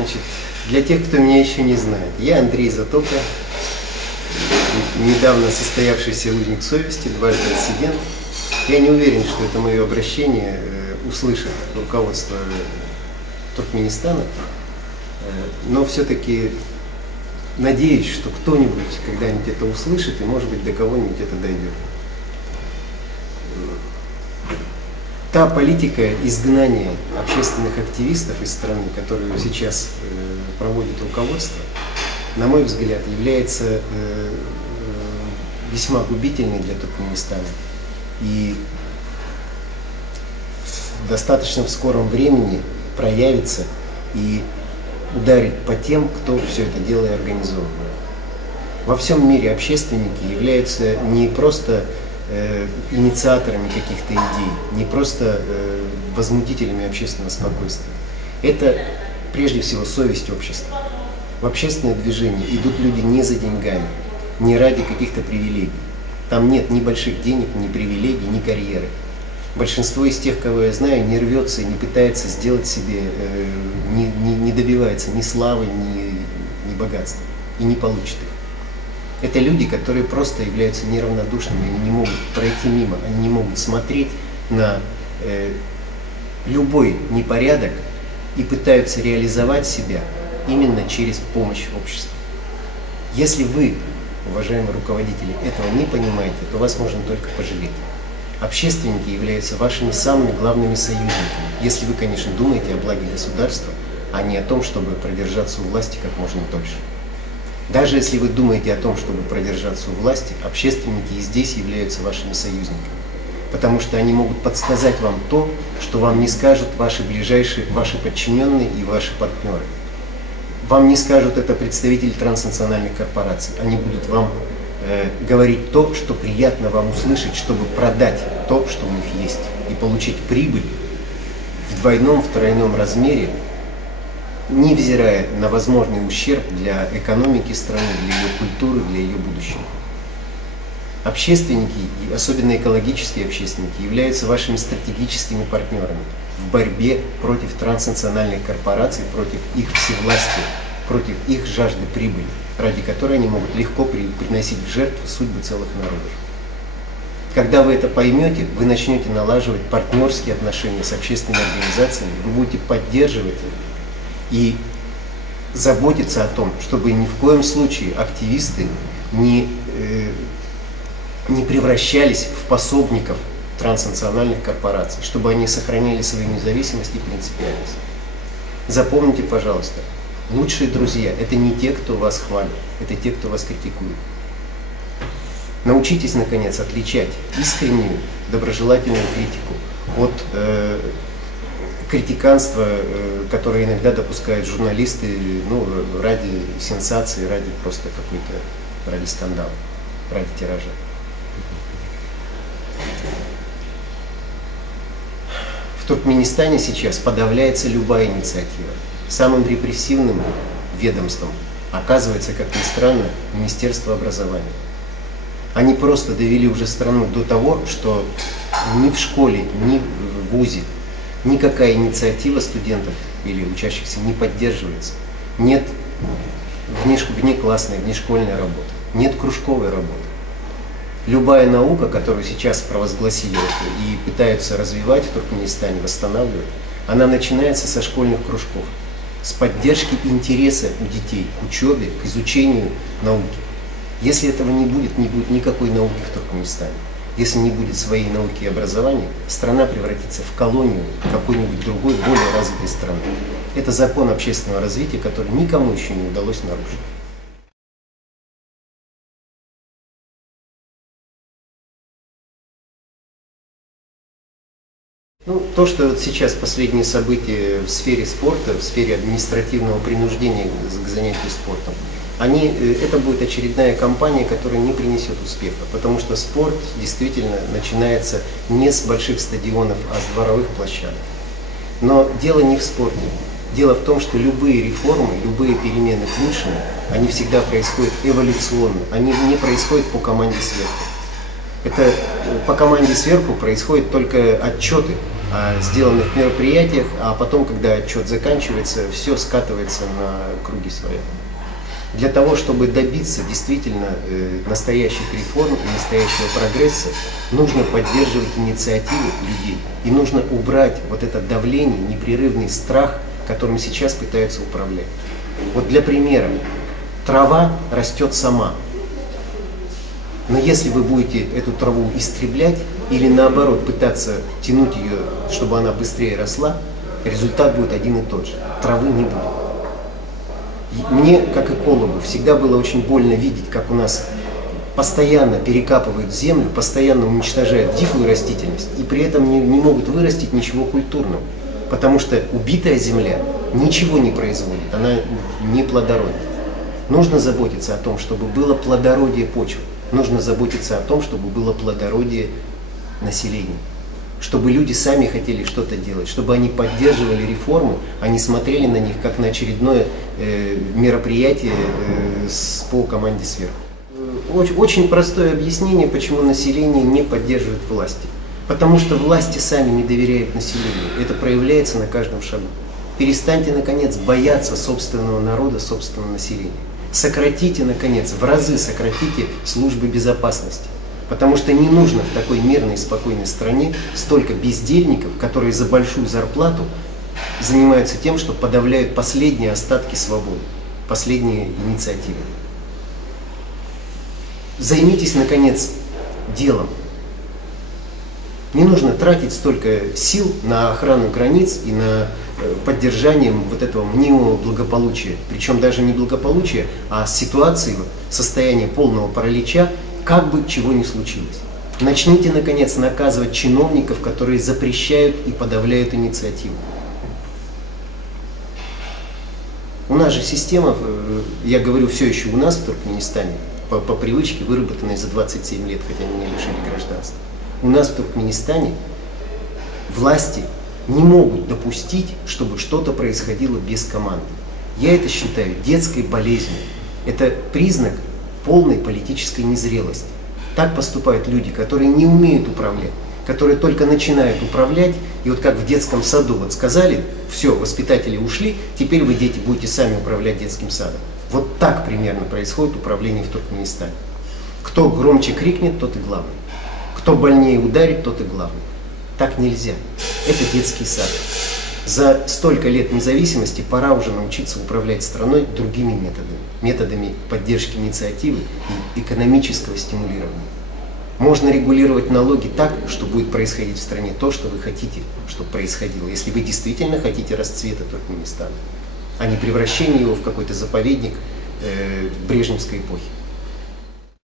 Значит, для тех, кто меня еще не знает, я Андрей Затока, недавно состоявшийся узник совести, дважды диссидент. Я не уверен, что это мое обращение услышит руководство Туркменистана, но все-таки надеюсь, что кто-нибудь когда-нибудь это услышит, и, может быть, до кого-нибудь это дойдет. Та политика изгнания общественных активистов из страны, которую сейчас проводит руководство, на мой взгляд, является весьма губительной для Туркменистана. И достаточно в скором времени проявится и ударит по тем, кто все это дело и организовывает. Во всем мире общественники являются не просто инициаторами каких-то идей, не просто возмутителями общественного спокойствия. Это прежде всего совесть общества. В общественное движение идут люди не за деньгами, не ради каких-то привилегий. Там нет ни больших денег, ни привилегий, ни карьеры. Большинство из тех, кого я знаю, не рвется и не пытается сделать себе, не добивается ни славы, ни богатства, и не получит их. Это люди, которые просто являются неравнодушными, они не могут пройти мимо, они не могут смотреть на любой непорядок и пытаются реализовать себя именно через помощь обществу. Если вы, уважаемые руководители, этого не понимаете, то вас можно только пожалеть. Общественники являются вашими самыми главными союзниками, если вы, конечно, думаете о благе государства, а не о том, чтобы продержаться у власти как можно дольше. Даже если вы думаете о том, чтобы продержаться у власти, общественники и здесь являются вашими союзниками, потому что они могут подсказать вам то, что вам не скажут ваши ближайшие, ваши подчиненные и ваши партнеры. Вам не скажут это представители транснациональных корпораций, они будут вам говорить то, что приятно вам услышать, чтобы продать то, что у них есть, и получить прибыль в двойном, в тройном размере, невзирая на возможный ущерб для экономики страны, для ее культуры, для ее будущего. Общественники, и особенно экологические общественники, являются вашими стратегическими партнерами в борьбе против транснациональных корпораций, против их всевластия, против их жажды прибыли, ради которой они могут легко приносить в жертву судьбы целых народов. Когда вы это поймете, вы начнете налаживать партнерские отношения с общественными организациями, вы будете поддерживать их и заботиться о том, чтобы ни в коем случае активисты не превращались в пособников транснациональных корпораций, чтобы они сохраняли свою независимость и принципиальность. Запомните, пожалуйста, лучшие друзья – это не те, кто вас хвалит, это те, кто вас критикует. Научитесь, наконец, отличать искреннюю, доброжелательную критику от критиканства, которое иногда допускают журналисты, ну, ради сенсации, ради просто какой-то, ради скандала, ради тиража. В Туркменистане сейчас подавляется любая инициатива. Самым репрессивным ведомством оказывается, как ни странно, Министерство образования. Они просто довели уже страну до того, что ни в школе, ни в вузе никакая инициатива студентов или учащихся не поддерживается. Нет внеклассной, внешкольной работы, нет кружковой работы. Любая наука, которую сейчас провозгласили и пытаются развивать в Туркменистане, восстанавливать, она начинается со школьных кружков, с поддержки интереса у детей к учебе, к изучению науки. Если этого не будет никакой науки в Туркменистане. Если не будет своей науки и образования, страна превратится в колонию какой-нибудь другой, более развитой страны. Это закон общественного развития, который никому еще не удалось нарушить. Ну, то, что вот сейчас последние события в сфере спорта, в сфере административного принуждения к занятию спортом, это будет очередная кампания, которая не принесет успеха, потому что спорт действительно начинается не с больших стадионов, а с дворовых площадок. Но дело не в спорте. Дело в том, что любые реформы, любые перемены к лучшему, они всегда происходят эволюционно, они не происходят по команде сверху. Это по команде сверху происходят только отчеты о сделанных мероприятиях, а потом, когда отчет заканчивается, все скатывается на круги своя. Для того, чтобы добиться действительно настоящих реформ и настоящего прогресса, нужно поддерживать инициативу людей. И нужно убрать вот это давление, непрерывный страх, которым сейчас пытаются управлять. Вот для примера, трава растет сама. Но если вы будете эту траву истреблять или наоборот пытаться тянуть ее, чтобы она быстрее росла, результат будет один и тот же. Травы не будет. Мне, как экологу, всегда было очень больно видеть, как у нас постоянно перекапывают землю, постоянно уничтожают дикую растительность, и при этом не могут вырастить ничего культурного. Потому что убитая земля ничего не производит, она не плодородна. Нужно заботиться о том, чтобы было плодородие почвы. Нужно заботиться о том, чтобы было плодородие населения. Чтобы люди сами хотели что-то делать, чтобы они поддерживали реформы, а не смотрели на них как на очередное мероприятие по команде сверху. Очень простое объяснение, почему население не поддерживает власти. Потому что власти сами не доверяют населению. Это проявляется на каждом шагу. Перестаньте, наконец, бояться собственного народа, собственного населения. Сократите, наконец, в разы сократите службы безопасности. Потому что не нужно в такой мирной и спокойной стране столько бездельников, которые за большую зарплату занимаются тем, что подавляют последние остатки свободы, последние инициативы. Займитесь, наконец, делом. Не нужно тратить столько сил на охрану границ и на поддержание вот этого мнимого благополучия. Причем даже не благополучия, а ситуации, состояния полного паралича, как бы чего ни случилось. Начните, наконец, наказывать чиновников, которые запрещают и подавляют инициативу. У нас же система, я говорю все еще у нас в Туркменистане, по привычке, выработанной за 27 лет, хотя меня лишили гражданства. У нас в Туркменистане власти не могут допустить, чтобы что-то происходило без команды. Я это считаю детской болезнью. Это признак полной политической незрелости. Так поступают люди, которые не умеют управлять, которые только начинают управлять, и вот как в детском саду, вот сказали, все, воспитатели ушли, теперь вы, дети, будете сами управлять детским садом. Вот так примерно происходит управление в Туркменистане. Кто громче крикнет, тот и главный. Кто больнее ударит, тот и главный. Так нельзя. Это детский сад. За столько лет независимости пора уже научиться управлять страной другими методами. Методами поддержки инициативы и экономического стимулирования. Можно регулировать налоги так, что будет происходить в стране то, что вы хотите, чтобы происходило. Если вы действительно хотите расцвета Туркменистана, а не превращения его в какой-то заповедник брежневской эпохи.